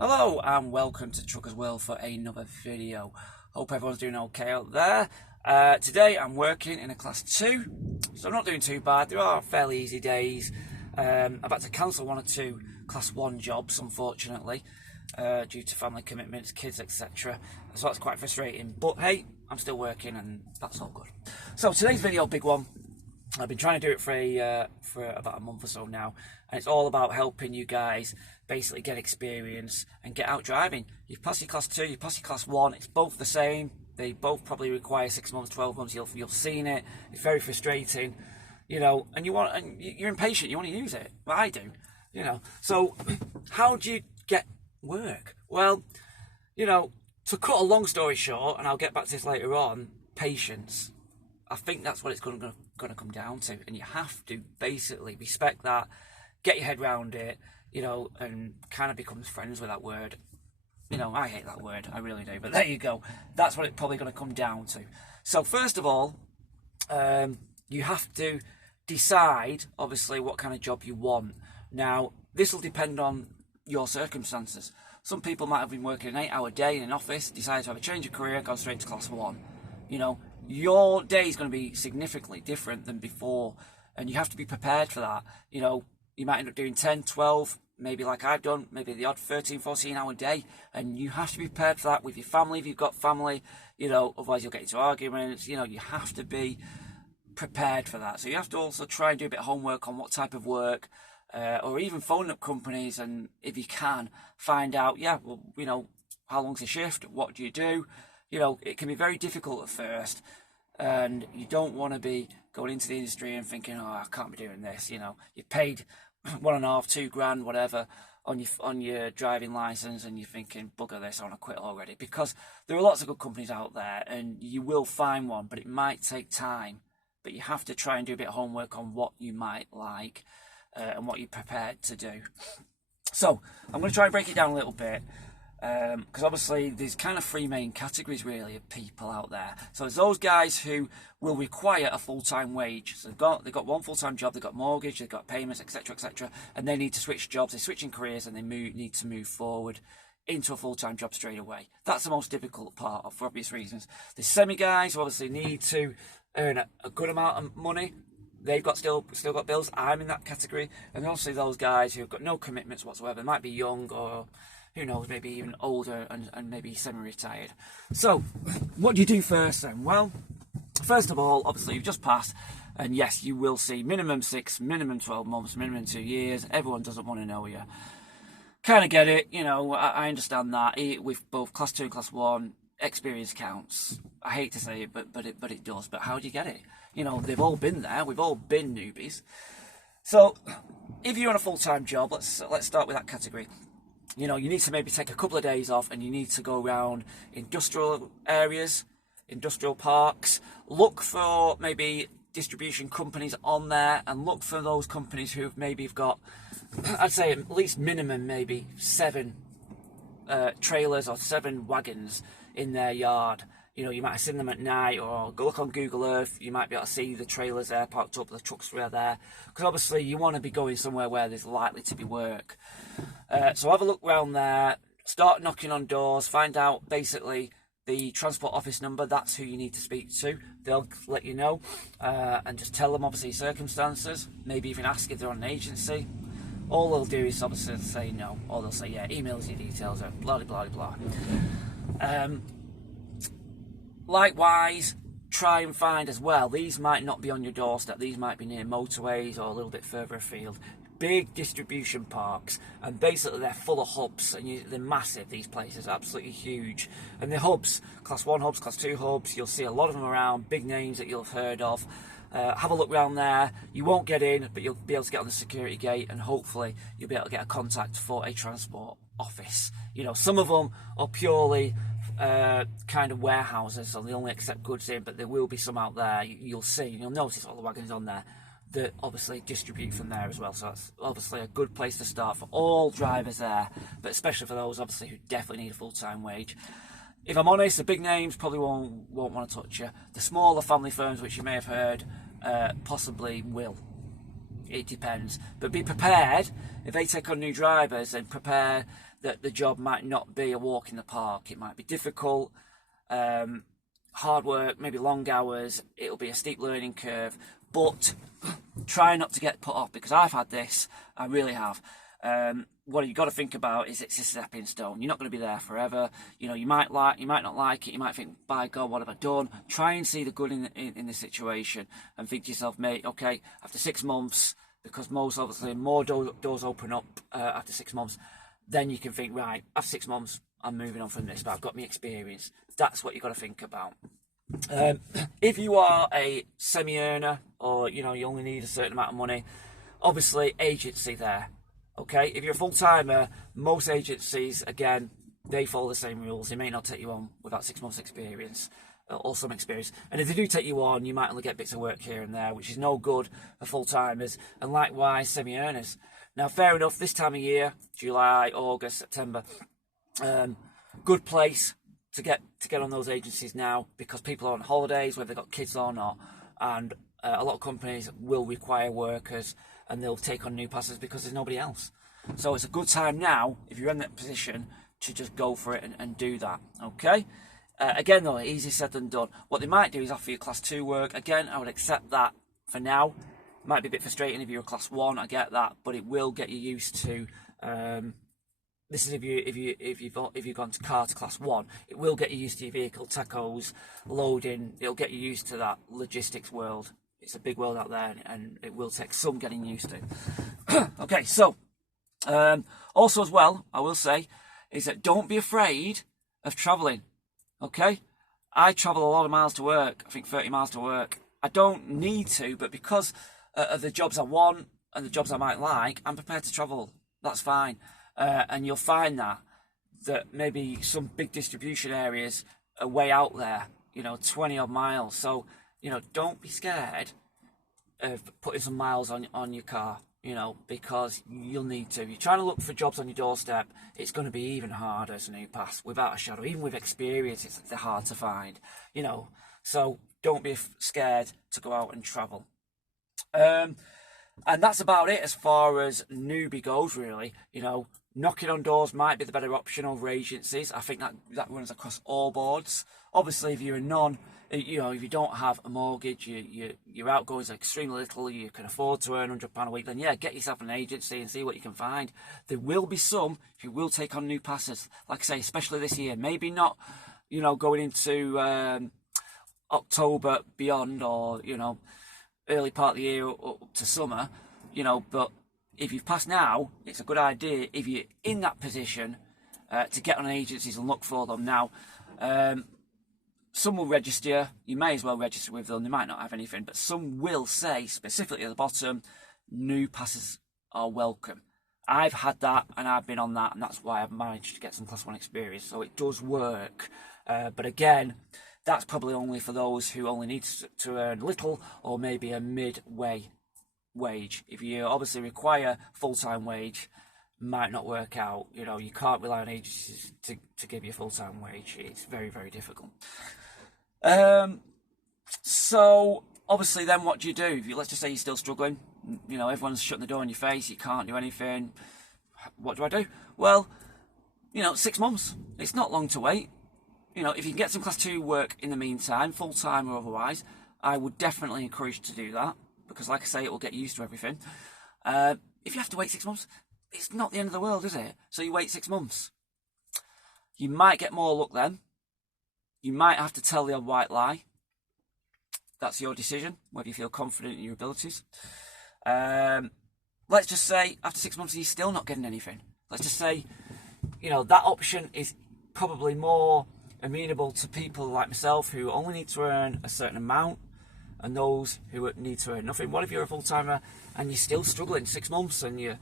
Hello and welcome to Truckers World for another video. Hope everyone's doing okay out there. Today I'm working in a class 2, so I'm not doing too bad. There are fairly easy days. I've had to cancel one or two class 1 jobs, unfortunately, due to family commitments, kids, etc. So that's quite frustrating, but hey, I'm still working and that's all good. So today's video, big one. I've been trying to do it for about a month or so now, and it's all about helping you guys basically get experience and get out driving. You've passed your class 2, you passed your class 1, it's both the same. They both probably require 6 months, 12 months, you've seen it. It's very frustrating, you know, and you're impatient, you want to use it. Well, I do, you know. So how do you get work? Well, you know, to cut a long story short, and I'll get back to this later on, patience. I think that's what it's going to come down to, and you have to basically respect that, get your head around it, you know, and kind of become friends with that word. You know, I hate that word, I really do, but there you go. That's what it's probably going to come down to. So first of all, you have to decide, obviously, what kind of job you want. Now, this will depend on your circumstances. Some people might have been working an 8-hour day in an office, decided to have a change of career, gone straight to class 1. You know, your day is going to be significantly different than before, and you have to be prepared for that. You know, you might end up doing 10, 12, maybe like I've done, maybe the odd 13, 14-hour day, and you have to be prepared for that with your family if you've got family, you know, otherwise you'll get into arguments. You know, you have to be prepared for that. So you have to also try and do a bit of homework on what type of work, or even phone up companies, and if you can, find out, yeah, well, you know, how long's the shift, what do you do? You know, it can be very difficult at first, and you don't want to be going into the industry and thinking, oh, I can't be doing this. You know, you've paid $1.5, $2 whatever on your driving license, and you're thinking, bugger this, I want to quit already. Because there are lots of good companies out there, and you will find one, but it might take time. But you have to try and do a bit of homework on what you might like, and what you're prepared to do. So I'm going to try and break it down a little bit. Because obviously there's kind of 3 main categories really of people out there. So there's those guys who will require a full-time wage. So they've got one full-time job, they've got mortgage, they've got payments, etc, etc, and they need to switch jobs, they're switching careers, and they need to move forward into a full-time job straight away. That's the most difficult part, for obvious reasons. The semi guys who obviously need to earn a good amount of money. They've got still got bills. I'm in that category. And obviously those guys who've got no commitments whatsoever. They might be young, or who knows, maybe even older, and maybe semi-retired. So what do you do first then? Well, first of all, obviously you've just passed, and yes, you will see minimum 6, minimum 12 months, minimum 2 years. Everyone doesn't want to know you. Kind of get it, you know, I understand that. With both class 2 and class 1, experience counts. I hate to say it, but it does. But how do you get it? You know, they've all been there. We've all been newbies. So if you're on a full-time job, let's start with that category. You know, you need to maybe take a couple of days off, and you need to go around industrial areas, industrial parks, look for maybe distribution companies on there, and look for those companies who maybe have got, I'd say at least minimum maybe 7 trailers or 7 wagons in their yard. You know, you might have seen them at night, or go look on Google Earth, you might be able to see the trailers there parked up, the trucks were there, because obviously you want to be going somewhere where there's likely to be work. So have a look around there, start knocking on doors, find out basically the transport office number, that's who you need to speak to. They'll let you know, and just tell them obviously circumstances, maybe even ask if they're on an agency. All they'll do is obviously say no, or they'll say, yeah, email us your details, blah, blah, blah, blah. Likewise, try and find as well, these might not be on your doorstep, these might be near motorways or a little bit further afield. Big distribution parks, and basically they're full of hubs, and they're massive, these places, absolutely huge. And the hubs, class 1 hubs, class 2 hubs, you'll see a lot of them around, big names that you'll have heard of. Have a look around there. You won't get in, but you'll be able to get on the security gate, and hopefully you'll be able to get a contact for a transport office. You know, some of them are purely kind of warehouses, so they only accept goods in, but there will be some out there you'll see, and you'll notice all the wagons on there that obviously distribute from there as well. So that's obviously a good place to start for all drivers there, but especially for those obviously who definitely need a full-time wage. If I'm honest, the big names probably won't want to touch you. The smaller family firms, which you may have heard, possibly will. It depends. But be prepared, if they take on new drivers, then prepare that the job might not be a walk in the park. It might be difficult, hard work, maybe long hours. It'll be a steep learning curve, but try not to get put off, because I've had this. I really have. What you've got to think about is it's a stepping stone. You're not going to be there forever. You know, you might not like it. You might think, by God, what have I done? Try and see the good in the situation, and think to yourself, mate, okay, after 6 months, because most obviously more doors open up after 6 months, then you can think, right, after 6 months, I'm moving on from this, but I've got my experience. That's what you've got to think about. If you are a semi-earner, or you know, you only need a certain amount of money, obviously agency there. Okay, if you're a full-timer, most agencies, again, they follow the same rules. They may not take you on without 6 months experience or some experience. And if they do take you on, you might only get bits of work here and there, which is no good for full-timers, and likewise semi-earners. Now, fair enough, this time of year, July, August, September, good place to get on those agencies now, because people are on holidays, whether they've got kids or not, and a lot of companies will require workers, and they'll take on new passers because there's nobody else. So it's a good time now, if you're in that position, to just go for it and do that, okay? Again though, easy said than done. What they might do is offer you class 2 work. Again, I would accept that for now. It might be a bit frustrating if you're a class 1, I get that, but it will get you used to, this is if you've gone to car to class 1, it will get you used to your vehicle, tachos, loading, it'll get you used to that logistics world. It's a big world out there, and it will take some getting used to. Okay, so also as well, I will say, is that don't be afraid of travelling. Okay, I travel a lot of miles to work. I think 30 miles to work. I don't need to, but because of the jobs I want and the jobs I might like, I'm prepared to travel. That's fine. And you'll find that maybe some big distribution areas are way out there, you know, 20 odd miles. So, you know, don't be scared of putting some miles on your car, you know, because you'll need to. If you're trying to look for jobs on your doorstep, it's going to be even harder as a new pass, without a shadow. Even with experience, they're hard to find, you know. So don't be scared to go out and travel. And that's about it as far as newbie goes, really. You know, knocking on doors might be the better option over agencies. I think that runs across all boards. Obviously, if you're you know, if you don't have a mortgage, your outgoings are extremely little, you can afford to earn £100 a week, then yeah, get yourself an agency and see what you can find. There will be some who will take on new passers, like I say, especially this year. Maybe not, you know, going into October beyond, or, you know, early part of the year up to summer, you know, but if you've passed now, it's a good idea, if you're in that position, to get on agencies and look for them now. Some will register, you may as well register with them, they might not have anything, but some will say specifically at the bottom, new passers are welcome. I've had that, and I've been on that, and that's why I've managed to get some class 1 experience, so it does work. But again, that's probably only for those who only need to earn little, or maybe a midway wage. If you obviously require full-time wage, might not work out. You know, you can't rely on agencies to give you a full-time wage. It's very, very difficult. So obviously then what do? Let's just say you're still struggling, you know, everyone's shutting the door in your face, you can't do anything. What do I do? Well, you know, 6 months, it's not long to wait. You know, if you can get some class 2 work in the meantime, full-time or otherwise, I would definitely encourage you to do that, because like I say, it will get you used to everything. If you have to wait 6 months, it's not the end of the world, is it? So you wait 6 months. You might get more luck then. You might have to tell the odd white lie. That's your decision, whether you feel confident in your abilities. Let's just say after 6 months you're still not getting anything. Let's just say, you know, that option is probably more amenable to people like myself who only need to earn a certain amount, and those who need to earn nothing. What if you're a full-timer and you're still struggling 6 months, and you're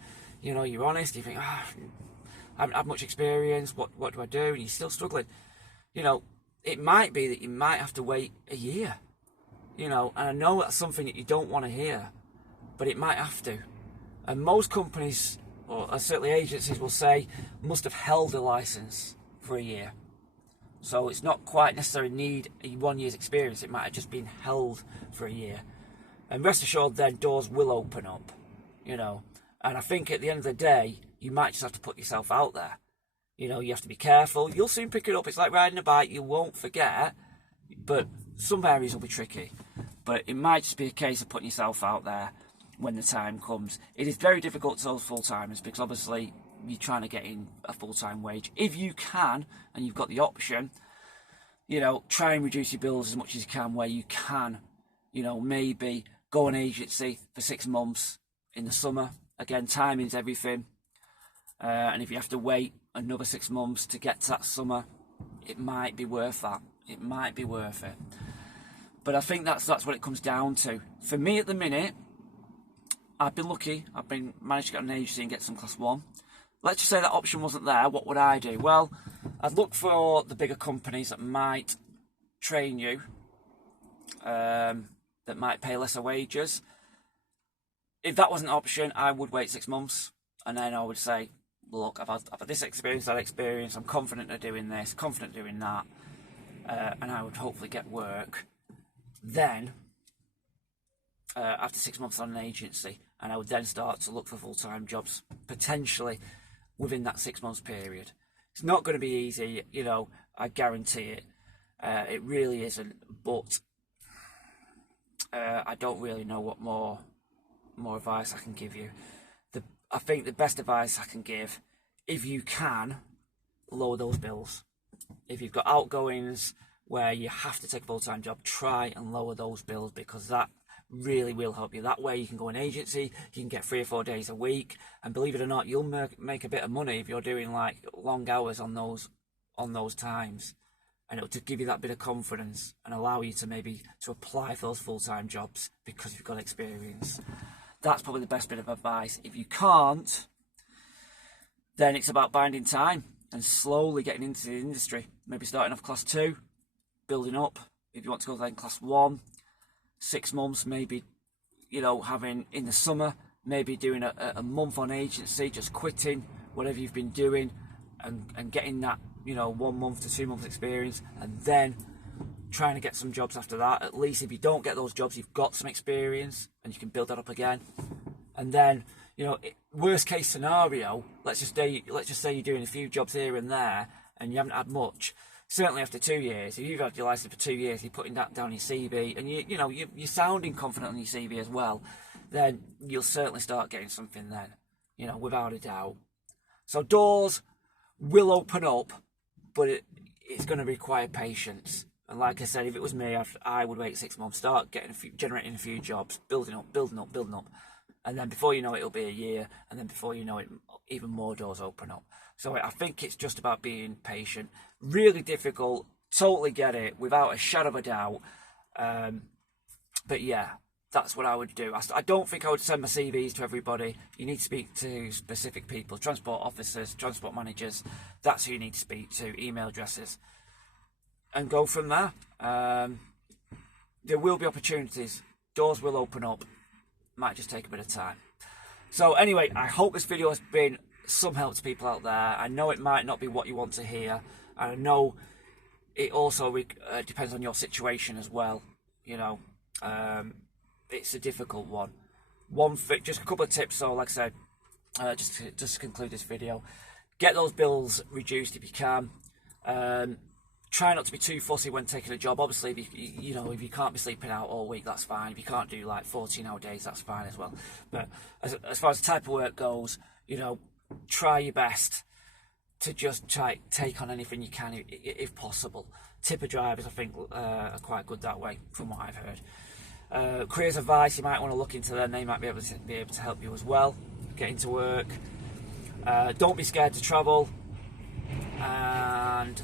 honest, you think, I haven't had much experience, what do I do? And you're still struggling. You know, it might be that you might have to wait a year, you know, and I know that's something that you don't want to hear, but it might have to. And most companies, or certainly agencies, will say must have held a license for a year. So it's not quite necessarily need a 1 year's experience, it might have just been held for a year. And rest assured then doors will open up, you know. And I think at the end of the day, you might just have to put yourself out there. You know, you have to be careful. You'll soon pick it up. It's like riding a bike. You won't forget, but some areas will be tricky. But it might just be a case of putting yourself out there when the time comes. It is very difficult to those full-timers because obviously you're trying to get in a full-time wage. If you can, and you've got the option, you know, try and reduce your bills as much as you can where you can. You know, maybe go on agency for 6 months in the summer. Again, timing's everything. And if you have to wait another 6 months to get to that summer, it might be worth that. It might be worth it. But I think that's what it comes down to. For me at the minute, I've been lucky. I've managed to get an agency and get some class 1. Let's just say that option wasn't there. What would I do? Well, I'd look for the bigger companies that might train you, that might pay lesser wages. If that wasn't an option, I would wait 6 months, and then I would say, look, I've had this experience, that experience, I'm confident of doing this, confident doing that, and I would hopefully get work. Then, after 6 months on an agency, and I would then start to look for full-time jobs, potentially within that 6 months period. It's not going to be easy, you know, I guarantee it. It really isn't, but I don't really know what more advice I can give you. I think the best advice I can give, if you can, lower those bills. If you've got outgoings where you have to take a full-time job, try and lower those bills, because that really will help you. That way you can go an agency, you can get 3 or 4 days a week, and believe it or not, you'll make a bit of money if you're doing like long hours on those times, and it'll just give you that bit of confidence and allow you to maybe to apply for those full-time jobs because you've got experience. That's probably the best bit of advice. If you can't, then it's about biding time and slowly getting into the industry. Maybe starting off class 2, building up. If you want to go then class 1, 6 months, maybe, you know, having in the summer, maybe doing a month on agency, just quitting whatever you've been doing and getting that, you know, 1 month to 2 months experience, and then trying to get some jobs after that. At least if you don't get those jobs, you've got some experience and you can build that up again. And then, you know, worst case scenario, let's just say you're doing a few jobs here and there and you haven't had much. Certainly after 2 years, if you've had your license for 2 years, you're putting that down your CV, and you know you're sounding confident on your CV as well, then you'll certainly start getting something then, you know, without a doubt. So doors will open up, but it's going to require patience. And like I said, if it was me, I would wait 6 months, start generating a few jobs, building up, and then before you know it, it'll be a year, and then before you know it, even more doors open up. So I think it's just about being patient. Really difficult, totally get it, without a shadow of a doubt. But yeah, that's what I would do. I don't think I would send my CVs to everybody. You need to speak to specific people, transport officers, transport managers. That's who you need to speak to, email addresses, and go from there. There will be opportunities. Doors will open up. Might just take a bit of time. So anyway, I hope this video has been some help to people out there. I know it might not be what you want to hear. I know it also depends on your situation as well. You know, it's a difficult one. Just a couple of tips. So like I said, just to conclude this video, get those bills reduced if you can. Try not to be too fussy when taking a job. Obviously, if you can't be sleeping out all week, that's fine. If you can't do like 14-hour days, that's fine as well. But as far as the type of work goes, you know, try your best to just try take on anything you can if possible. Tipper drivers, I think, are quite good that way, from what I've heard. Careers advice, you might want to look into them. They might be able to help you as well. Get into work. Don't be scared to travel, and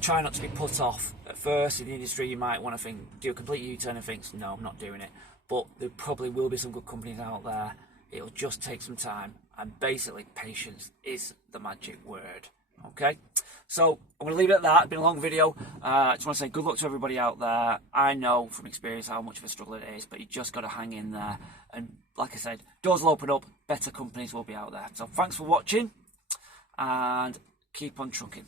try not to be put off. At first in the industry, you might want to do a complete U-turn and think, no, I'm not doing it. But there probably will be some good companies out there. It'll just take some time, and basically patience is the magic word. Okay, so I'm going to leave it at that. It's been a long video. I just want to say good luck to everybody out there. I know from experience how much of a struggle it is, but you just got to hang in there. And like I said, doors will open up, better companies will be out there. So thanks for watching, and keep on trucking.